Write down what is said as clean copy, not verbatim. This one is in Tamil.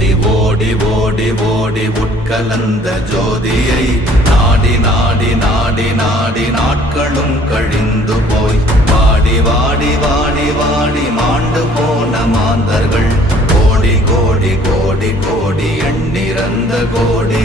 ஓடி ஓடி ஓடி ஓடி உட்கலந்த ஜோதியை நாடி நாடி நாடி நாடி நாட்களும் கழிந்து போய் வாடி வாடி வாடி வாடி மாண்டு போன மாந்தர்கள் கோடி கோடி கோடி கோடி எண்ணிறந்த கோடி